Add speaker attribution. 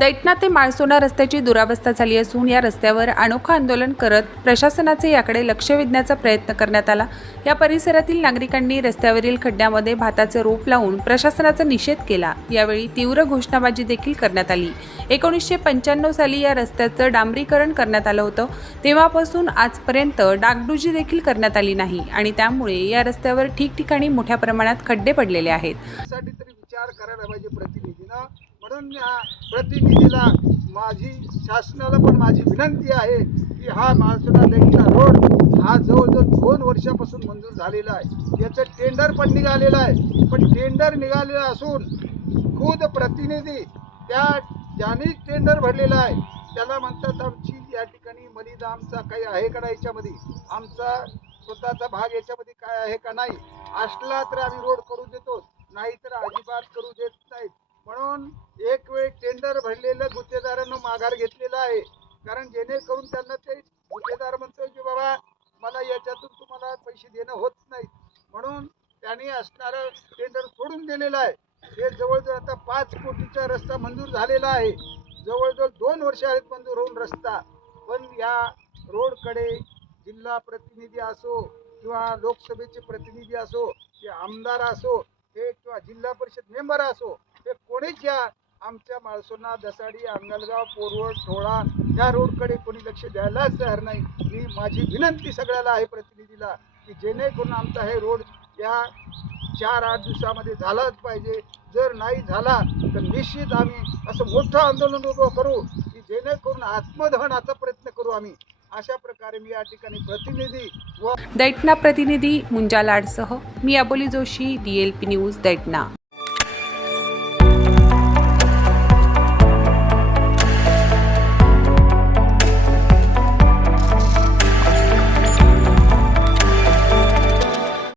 Speaker 1: दैटना ते माळसोना रस्त्याची दुरावस्था झाली असून या रस्त्यावर अनोखं आंदोलन करत प्रशासनाचे याकडे लक्ष वेधण्याचा प्रयत्न करण्यात आला. या परिसरातील नागरिकांनी रस्त्यावरील खड्ड्यामध्ये भाताचे रोप लावून प्रशासनाचा निषेध केला. यावेळी तीव्र घोषणाबाजी देखील करण्यात आली. एकोणीसशे पंच्याण्णव साली या रस्त्याचं डांबरीकरण करण्यात आलं होतं. तेव्हापासून आजपर्यंत डागडुजी देखील करण्यात आली नाही आणि त्यामुळे या रस्त्यावर ठिकठिकाणी मोठ्या प्रमाणात खड्डे पडलेले आहेत.
Speaker 2: साठी या प्रतिनिधीला माझी शासनाला पण माझी विनंती आहे की हा महाराष्ट्राचा रोड हा जवळजवळ दोन वर्षापासून मंजूर झालेला आहे. याचं टेंडर पण निघालेलं आहे. पण टेंडर निघालेलं असून खुद प्रतिनिधी त्या ज्यांनी टेंडर भरलेला आहे त्याला म्हणतात आमची या ठिकाणी मलिदा आमचा काही आहे का नाही याच्यामध्ये? आमचा स्वतःचा भाग याच्यामध्ये काय आहे का नाही? असला तर आम्ही रोड करू देतो नाहीतर अजिबात करू देत नाहीत. म्हणून एक वेळ टेंडर भरलेलं गुत्तेदारानं माघार घेतलेला आहे. कारण जेणेकरून त्यांना ते गुत्तेदार म्हणतोय की बाबा मला याच्यातून तुम्हाला पैसे देणं होत नाही. म्हणून त्यांनी असणारं टेंडर सोडून दिलेलं आहे. हे जवळजवळ आता पाच कोटीचा रस्ता मंजूर झालेला आहे. जवळजवळ दोन वर्ष आहेत मंजूर होऊन रस्ता. पण या रोडकडे जिल्हा प्रतिनिधी असो किंवा लोकसभेचे प्रतिनिधी असो किंवा आमदार असो हे किंवा जिल्हा परिषद मेंबर असो कोणीच या आमच्या माळसोना दसाडी अंगलगाव पोरवड ठोळा या रोडकडे कोणी लक्ष द्यायलाच तयार नाही. ही माझी विनंती सगळ्याला आहे प्रतिनिधीला की जेणेकरून आमचा हे रोड या चार आठ दिवसामध्ये झालाच पाहिजे. जर नाही झाला तर निश्चित आम्ही असं मोठं आंदोलन उभं करू की जेणेकरून आत्मदहनाचा प्रयत्न करू आम्ही. अशा प्रकारे मी या ठिकाणी प्रतिनिधी व
Speaker 1: दैटना प्रतिनिधी मुंजा लाडसह मी Aboli Joshi D L P news दैटना.